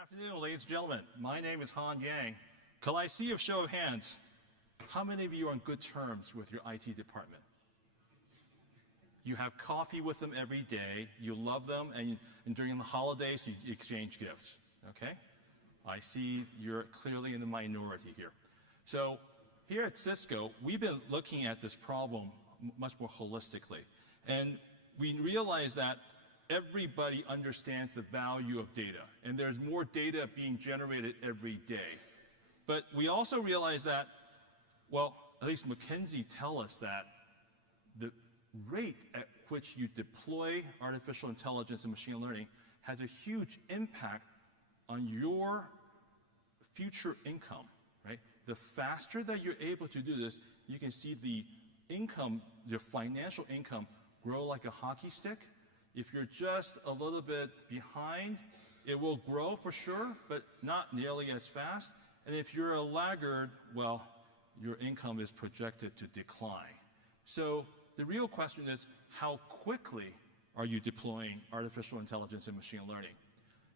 afternoon, ladies and gentlemen. My name is Han Yang. Could I see a show of hands? How many of you are on good terms with your IT department? You have coffee with them every day, you love them, and during the holidays, you exchange gifts, okay? I see you're clearly in the minority here. So here at Cisco, we've been looking at this problem much more holistically. And we realize that everybody understands the value of data, and there's more data being generated every day. But we also realize that, well, at least McKinsey tell us that the rate at which you deploy artificial intelligence and machine learning has a huge impact on your future income, right? The faster that you're able to do this, you can see the income, the financial income grow like a hockey stick. If you're just a little bit behind, it will grow for sure, but not nearly as fast. And if you're a laggard, well, your income is projected to decline. So the real question is, how quickly are you deploying artificial intelligence and machine learning?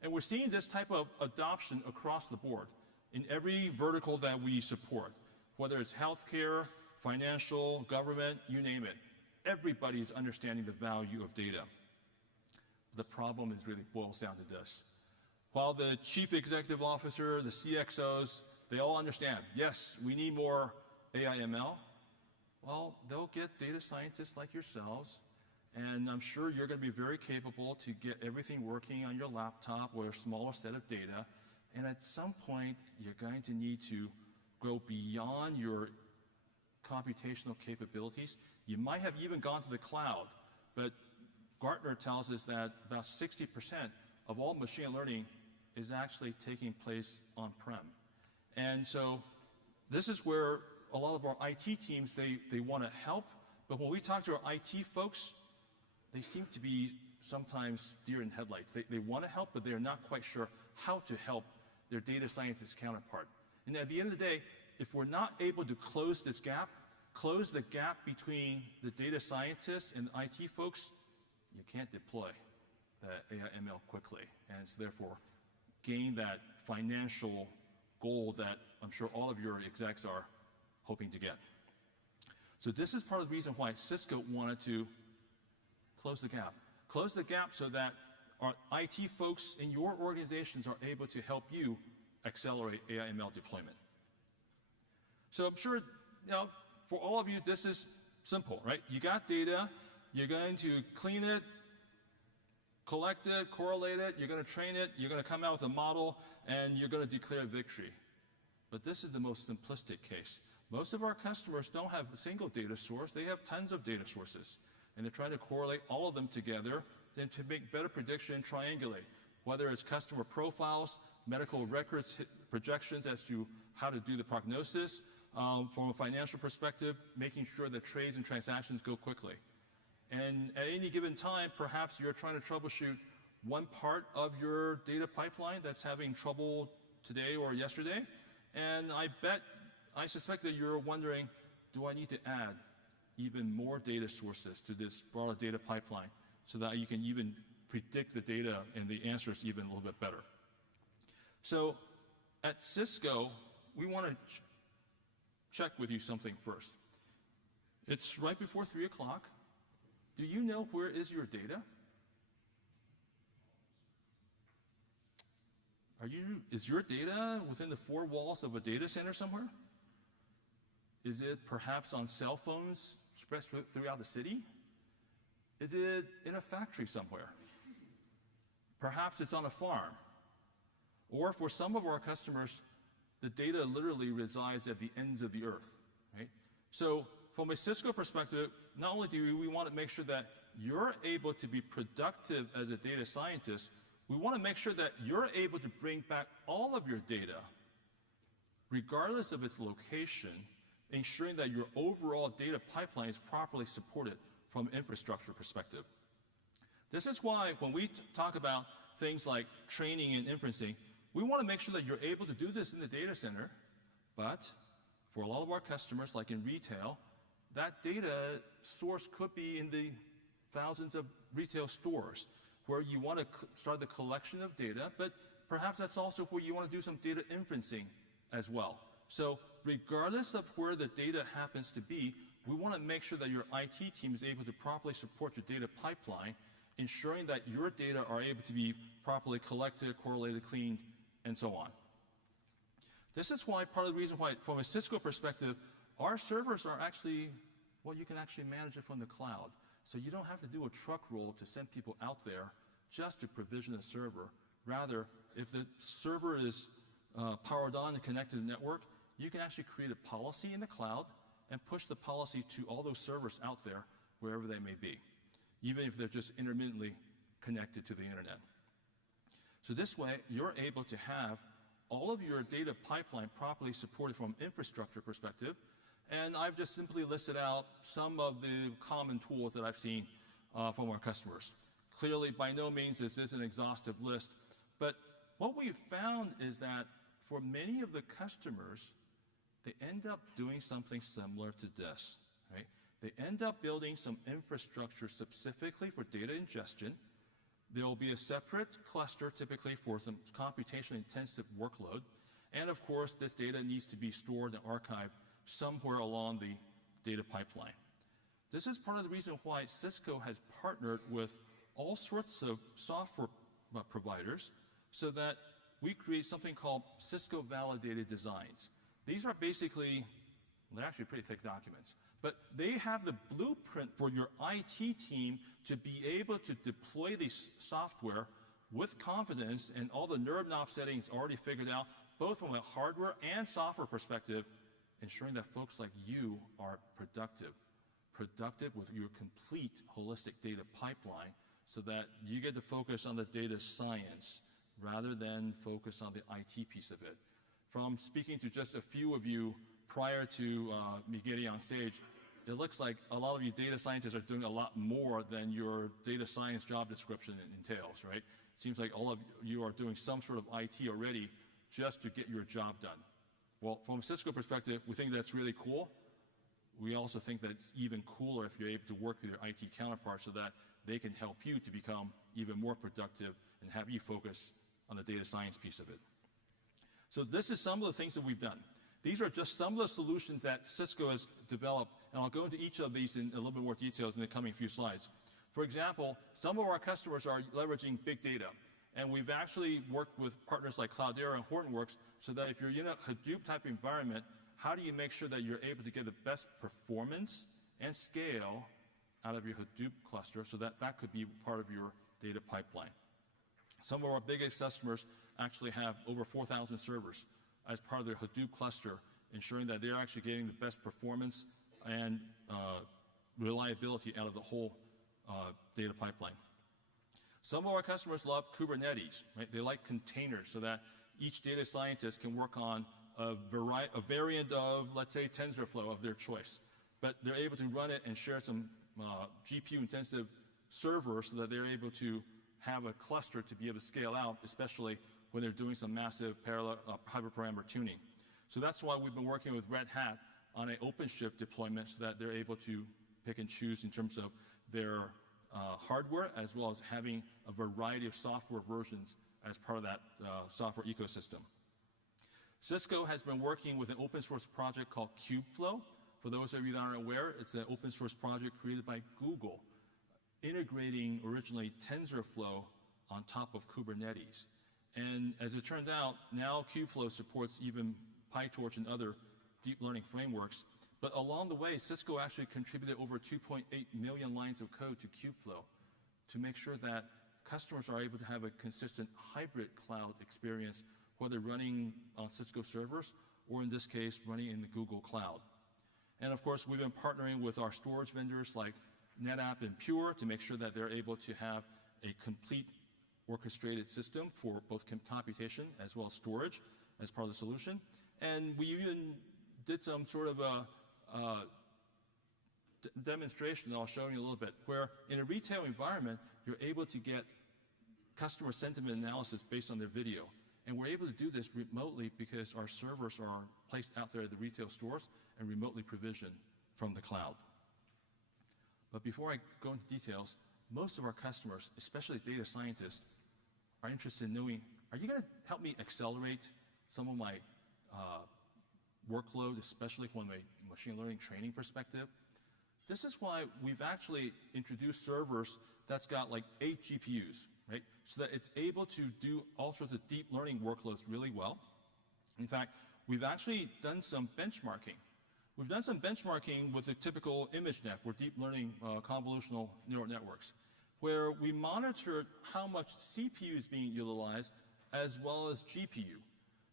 And we're seeing this type of adoption across the board in every vertical that we support, whether it's healthcare, financial, government, you name it. Everybody is understanding the value of data. The problem is really boils down to this. While the chief executive officer, the CXOs, they all understand, yes, we need more AI ML. Well, they'll get data scientists like yourselves, and I'm sure you're going to be very capable to get everything working on your laptop with a smaller set of data. And at some point, you're going to need to go beyond your computational capabilities. You might have even gone to the cloud, but Gartner tells us that about 60% of all machine learning is actually taking place on-prem. And so this is where a lot of our IT teams, they want to help, but when we talk to our IT folks, they seem to be sometimes deer in headlights. They want to help, but they're not quite sure how to help their data scientist counterpart. And at the end of the day, if we're not able to close this gap, close the gap between the data scientists and the IT folks, you can't deploy the AI ML quickly, and so therefore gain that financial goal that I'm sure all of your execs are hoping to get. So this is part of the reason why Cisco wanted to close the gap. Close the gap so that our IT folks in your organizations are able to help you accelerate AI ML deployment. So I'm sure, for all of you, this is simple, right? You got data, you're going to clean it, collect it, correlate it, you're going to train it, you're going to come out with a model, and you're going to declare victory. But this is the most simplistic case. Most of our customers don't have a single data source, they have tons of data sources. And they're trying to correlate all of them together then to make better prediction, triangulate, whether it's customer profiles, medical records, projections as to how to do the prognosis, from a financial perspective, making sure that trades and transactions go quickly. And at any given time, perhaps you're trying to troubleshoot one part of your data pipeline that's having trouble today or yesterday. And I suspect that you're wondering, do I need to add even more data sources to this broader data pipeline so that you can even predict the data and the answers even a little bit better? So at Cisco, we want to check with you something first. It's right before 3 o'clock. Do you know where is your data? Is your data within the four walls of a data center somewhere? Is it perhaps on cell phones spread throughout the city? Is it in a factory somewhere? Perhaps it's on a farm. Or for some of our customers, the data literally resides at the ends of the earth, right? So from a Cisco perspective, not only do we want to make sure that you're able to be productive as a data scientist, we want to make sure that you're able to bring back all of your data, regardless of its location, ensuring that your overall data pipeline is properly supported from an infrastructure perspective. This is why when we talk about things like training and inferencing, we want to make sure that you're able to do this in the data center, but for a lot of our customers, like in retail, that data source could be in the thousands of retail stores where you want to start the collection of data, but perhaps that's also where you want to do some data inferencing as well. So regardless of where the data happens to be, we want to make sure that your IT team is able to properly support your data pipeline, ensuring that your data are able to be properly collected, correlated, cleaned, and so on. This is why, part of the reason why, from a Cisco perspective, our servers are actually, well, you can actually manage it from the cloud. So you don't have to do a truck roll to send people out there just to provision a server. Rather, if the server is powered on and connected to the network, you can actually create a policy in the cloud and push the policy to all those servers out there, wherever they may be, even if they're just intermittently connected to the internet. So this way, you're able to have all of your data pipeline properly supported from an infrastructure perspective. And I've just simply listed out some of the common tools that I've seen from our customers. Clearly, by no means this is an exhaustive list, but what we've found is that for many of the customers, they end up doing something similar to this, right? They end up building some infrastructure specifically for data ingestion. There will be a separate cluster, typically for some computation-intensive workload. And of course, this data needs to be stored and archived somewhere along the data pipeline. This is part of the reason why Cisco has partnered with all sorts of software providers so that we create something called Cisco Validated Designs. These are basically, they're actually pretty thick documents, but they have the blueprint for your IT team to be able to deploy this software with confidence and all the nerd-knob settings already figured out, both from a hardware and software perspective, ensuring that folks like you are productive with your complete holistic data pipeline so that you get to focus on the data science rather than focus on the IT piece of it. From speaking to just a few of you prior to me getting on stage, it looks like a lot of you data scientists are doing a lot more than your data science job description entails, right? It seems like all of you are doing some sort of IT already just to get your job done. Well, from a Cisco perspective, we think that's really cool. We also think that it's even cooler if you're able to work with your IT counterparts so that they can help you to become even more productive and have you focus on the data science piece of it. So this is some of the things that we've done. These are just some of the solutions that Cisco has developed, and I'll go into each of these in a little bit more details in the coming few slides. For example, some of our customers are leveraging big data, and we've actually worked with partners like Cloudera and Hortonworks so that if you're in a Hadoop type environment, how do you make sure that you're able to get the best performance and scale out of your Hadoop cluster so that that could be part of your data pipeline. Some of our biggest customers actually have over 4,000 servers as part of their Hadoop cluster, ensuring that they're actually getting the best performance and reliability out of the whole data pipeline. Some of our customers love Kubernetes, right? They like containers so that each data scientist can work on a variant of, let's say, TensorFlow of their choice. But they're able to run it and share some GPU-intensive servers so that they're able to have a cluster to be able to scale out, especially when they're doing some massive parallel hyperparameter tuning. So that's why we've been working with Red Hat on an OpenShift deployment so that they're able to pick and choose in terms of their hardware, as well as having a variety of software versions as part of that software ecosystem. Cisco has been working with an open source project called Cubeflow. For those of you that aren't aware, it's an open source project created by Google, integrating originally TensorFlow on top of Kubernetes. And as it turned out, now Cubeflow supports even PyTorch and other deep learning frameworks. But along the way, Cisco actually contributed over 2.8 million lines of code to Cubeflow to make sure that customers are able to have a consistent hybrid cloud experience, whether running on Cisco servers or in this case, running in the Google Cloud. And of course, we've been partnering with our storage vendors like NetApp and Pure to make sure that they're able to have a complete orchestrated system for both computation as well as storage as part of the solution. And we even did some sort of a demonstration that I'll show you a little bit, where in a retail environment, you're able to get customer sentiment analysis based on their video. And we're able to do this remotely because our servers are placed out there at the retail stores and remotely provisioned from the cloud. But before I go into details, most of our customers, especially data scientists, are interested in knowing are you going to help me accelerate some of my workload, especially from a machine learning training perspective? This is why we've actually introduced servers that's got like 8 GPUs, right? So that it's able to do all sorts of deep learning workloads really well. In fact, we've actually done some benchmarking. We've done some benchmarking with the typical ImageNet for deep learning convolutional neural networks, where we monitored how much CPU is being utilized as well as GPU.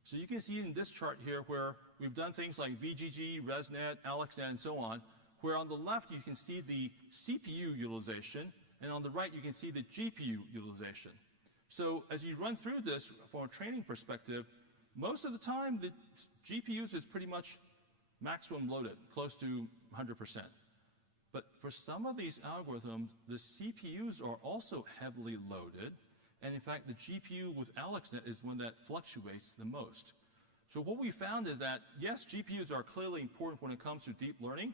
So you can see in this chart here where we've done things like VGG, ResNet, AlexNet, and so on, where on the left you can see the CPU utilization, and on the right you can see the GPU utilization. So as you run through this from a training perspective, most of the time the GPUs is pretty much maximum loaded, close to 100%. But for some of these algorithms, the CPUs are also heavily loaded, and in fact the GPU with AlexNet is one that fluctuates the most. So what we found is that, yes, GPUs are clearly important when it comes to deep learning,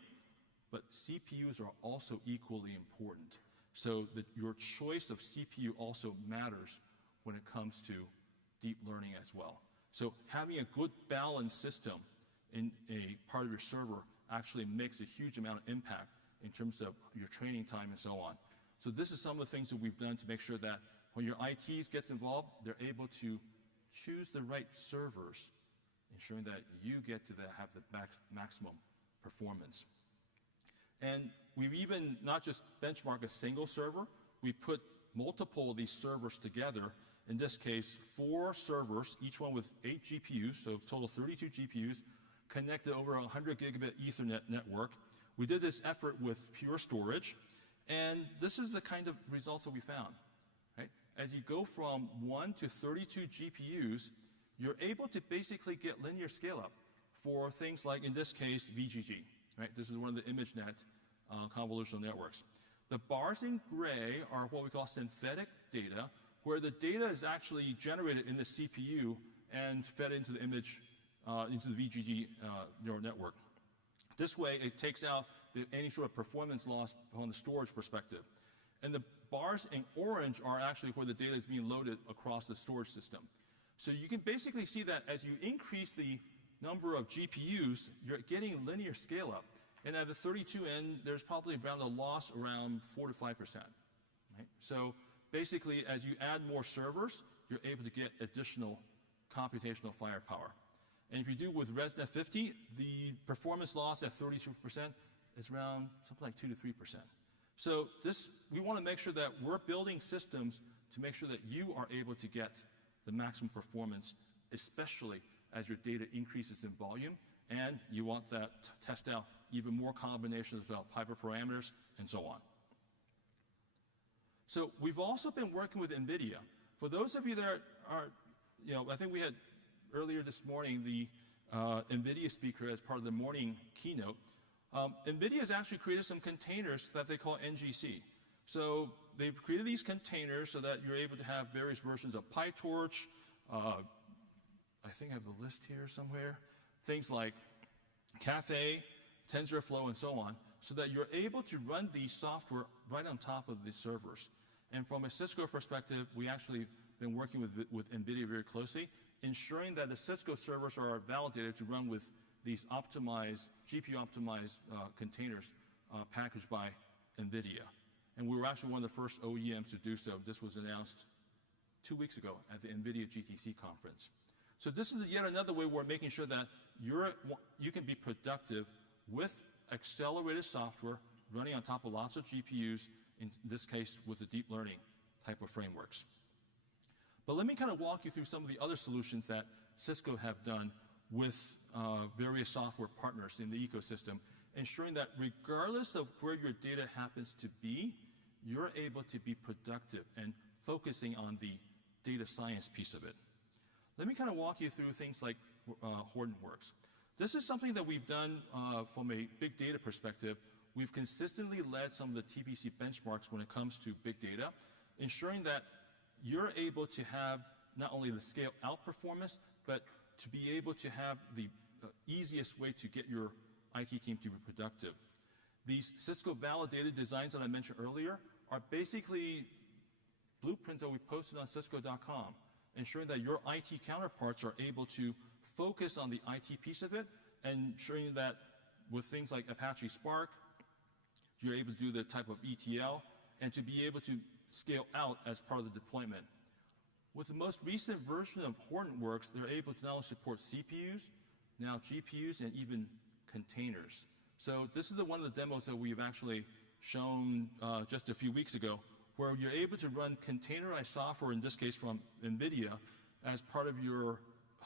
but CPUs are also equally important. So that your choice of CPU also matters when it comes to deep learning as well. So having a good balanced system in a part of your server actually makes a huge amount of impact in terms of your training time and so on. So this is some of the things that we've done to make sure that when your IT gets involved, they're able to choose the right servers, ensuring that you get to have the maximum performance. And we've even not just benchmarked a single server, we put multiple of these servers together. In this case, 4 servers, each one with 8 GPUs, so total 32 GPUs, connected over a 100 gigabit Ethernet network. We did this effort with Pure Storage, and this is the kind of results that we found. Right? As you go from 1 to 32 GPUs, you're able to basically get linear scale-up for things like, in this case, VGG. Right? This is one of the ImageNet convolutional networks. The bars in gray are what we call synthetic data, where the data is actually generated in the CPU and fed into the image, into the VGG neural network. This way, it takes out any sort of performance loss from the storage perspective. And the bars in orange are actually where the data is being loaded across the storage system. So you can basically see that as you increase the number of GPUs, you're getting linear scale-up. And at the 32 end, there's probably around a loss around 4 to 5%. Right? So basically, as you add more servers, you're able to get additional computational firepower. And if you do with ResNet 50, the performance loss at 32% is around something like 2 to 3%. So we want to make sure that we're building systems to make sure that you are able to get the maximum performance, especially as your data increases in volume, and you want that to test out even more combinations of hyperparameters and so on. So we've also been working with Nvidia. For those of you that are, I think we had earlier this morning the Nvidia speaker as part of the morning keynote. Nvidia has actually created some containers that they call NGC. So they've created these containers so that you're able to have various versions of PyTorch. I think I have the list here somewhere. Things like Caffe, TensorFlow, and so on, so that you're able to run the software right on top of the servers. And from a Cisco perspective, we actually been working with Nvidia very closely, ensuring that the Cisco servers are validated to run with these optimized, GPU-optimized containers packaged by Nvidia. And we were actually one of the first OEMs to do so. This was announced 2 weeks ago at the Nvidia GTC conference. So this is yet another way we're making sure that you can be productive with accelerated software running on top of lots of GPUs, in this case with the deep learning type of frameworks. But let me kind of walk you through some of the other solutions that Cisco have done with various software partners in the ecosystem, ensuring that regardless of where your data happens to be, you're able to be productive and focusing on the data science piece of it. Let me kind of walk you through things like Hortonworks. This is something that we've done from a big data perspective. We've consistently led some of the TPC benchmarks when it comes to big data, ensuring that you're able to have not only the scale out performance, but to be able to have the easiest way to get your IT team to be productive. These Cisco validated designs that I mentioned earlier are basically blueprints that we posted on Cisco.com. ensuring that your IT counterparts are able to focus on the IT piece of it, and ensuring that with things like Apache Spark, you're able to do the type of ETL, and to be able to scale out as part of the deployment. With the most recent version of Hortonworks, they're able to not only support CPUs, now GPUs, and even containers. So this is one of the demos that we've actually shown just a few weeks ago, where you're able to run containerized software, in this case from Nvidia, as part of your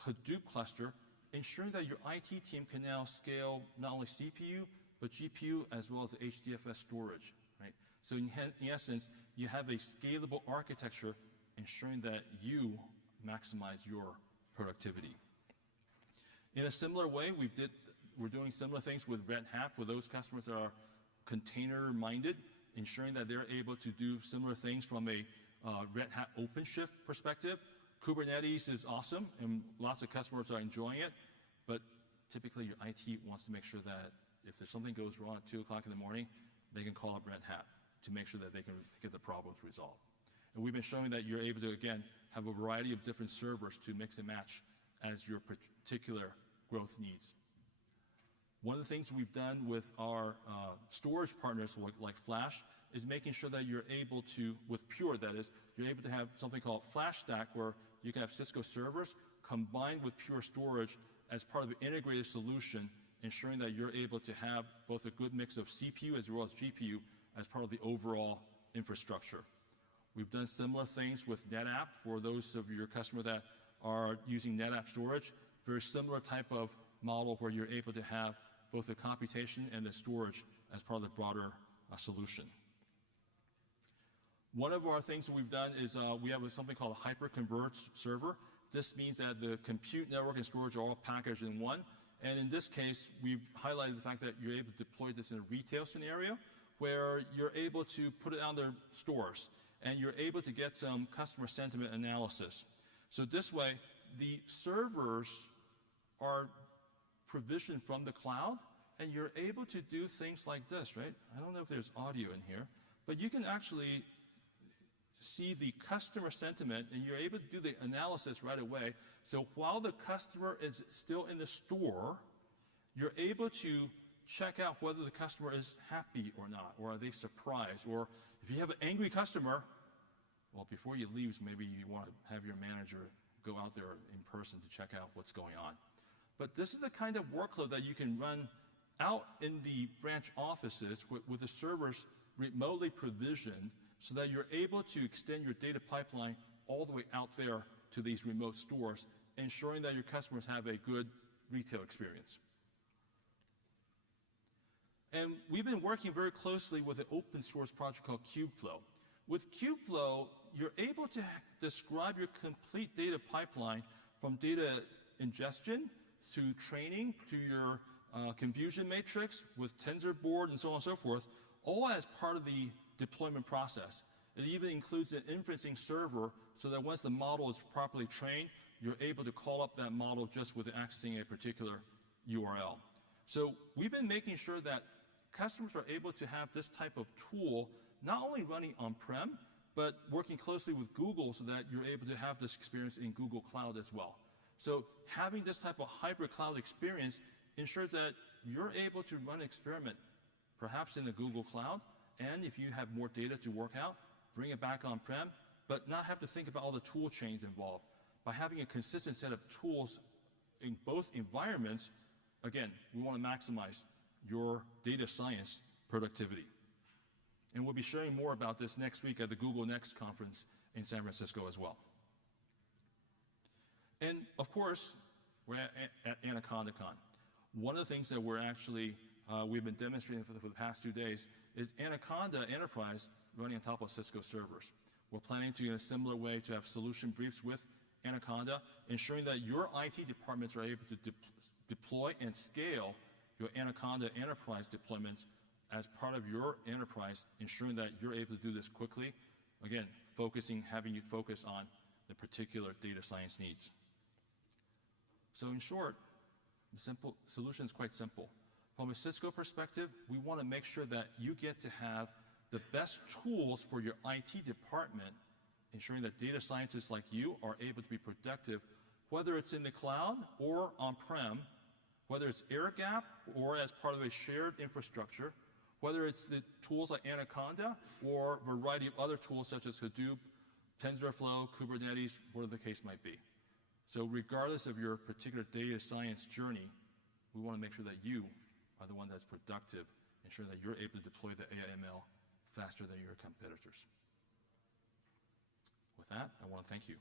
Hadoop cluster, ensuring that your IT team can now scale not only CPU, but GPU as well as HDFS storage, right? So in essence, you have a scalable architecture ensuring that you maximize your productivity. In a similar way, we're doing similar things with Red Hat for those customers that are container-minded, ensuring that they're able to do similar things from a Red Hat OpenShift perspective. Kubernetes is awesome, and lots of customers are enjoying it, but typically your IT wants to make sure that if there's something goes wrong at 2 o'clock in the morning, they can call up Red Hat to make sure that they can get the problems resolved. And we've been showing that you're able to, again, have a variety of different servers to mix and match as your particular growth needs. One of the things we've done with our storage partners like Flash is making sure that you're able to, with Pure that is, you're able to have something called Flash Stack, where you can have Cisco servers combined with Pure storage as part of an integrated solution, ensuring that you're able to have both a good mix of CPU as well as GPU as part of the overall infrastructure. We've done similar things with NetApp for those of your customers that are using NetApp storage. Very similar type of model where you're able to have both the computation and the storage as part of the broader solution. One of our things that we've done is we have something called a Hyperconvergence server. This means that the compute, network, and storage are all packaged in one. And in this case, we've highlighted the fact that you're able to deploy this in a retail scenario where you're able to put it on their stores, and you're able to get some customer sentiment analysis. So this way, the servers are provisioned from the cloud, and you're able to do things like this, right? I don't know if there's audio in here, but you can actually see the customer sentiment, and you're able to do the analysis right away. So while the customer is still in the store, you're able to check out whether the customer is happy or not, or are they surprised, or if you have an angry customer, well, before you leave, maybe you want to have your manager go out there in person to check out what's going on. But this is the kind of workload that you can run out in the branch offices with the servers remotely provisioned, so that you're able to extend your data pipeline all the way out there to these remote stores, ensuring that your customers have a good retail experience. And we've been working very closely with an open source project called Cubeflow. With Cubeflow, you're able to describe your complete data pipeline from data ingestion to training to your confusion matrix with TensorBoard and so on and so forth, all as part of the deployment process. It even includes an inferencing server so that once the model is properly trained, you're able to call up that model just with accessing a particular URL. So we've been making sure that customers are able to have this type of tool not only running on-prem, but working closely with Google so that you're able to have this experience in Google Cloud as well. So having this type of hybrid cloud experience ensures that you're able to run an experiment, perhaps in the Google Cloud, and if you have more data to work out, bring it back on-prem, but not have to think about all the tool chains involved. By having a consistent set of tools in both environments, again, we want to maximize your data science productivity. And we'll be sharing more about this next week at the Google Next conference in San Francisco as well. And of course, we're at AnacondaCon. One of the things that we've been demonstrating for the past 2 days is Anaconda Enterprise running on top of Cisco servers. We're planning to, in a similar way, to have solution briefs with Anaconda, ensuring that your IT departments are able to deploy and scale your Anaconda Enterprise deployments as part of your enterprise, ensuring that you're able to do this quickly. Again, having you focus on the particular data science needs. So in short, the solution is quite simple. From a Cisco perspective, we want to make sure that you get to have the best tools for your IT department ensuring that data scientists like you are able to be productive, whether it's in the cloud or on-prem, whether it's air-gapped or as part of a shared infrastructure, whether it's the tools like Anaconda or a variety of other tools such as Hadoop, TensorFlow, Kubernetes, whatever the case might be. So regardless of your particular data science journey, we want to make sure that you are the one that's productive, ensuring that you're able to deploy the AI/ML faster than your competitors. With that, I want to thank you.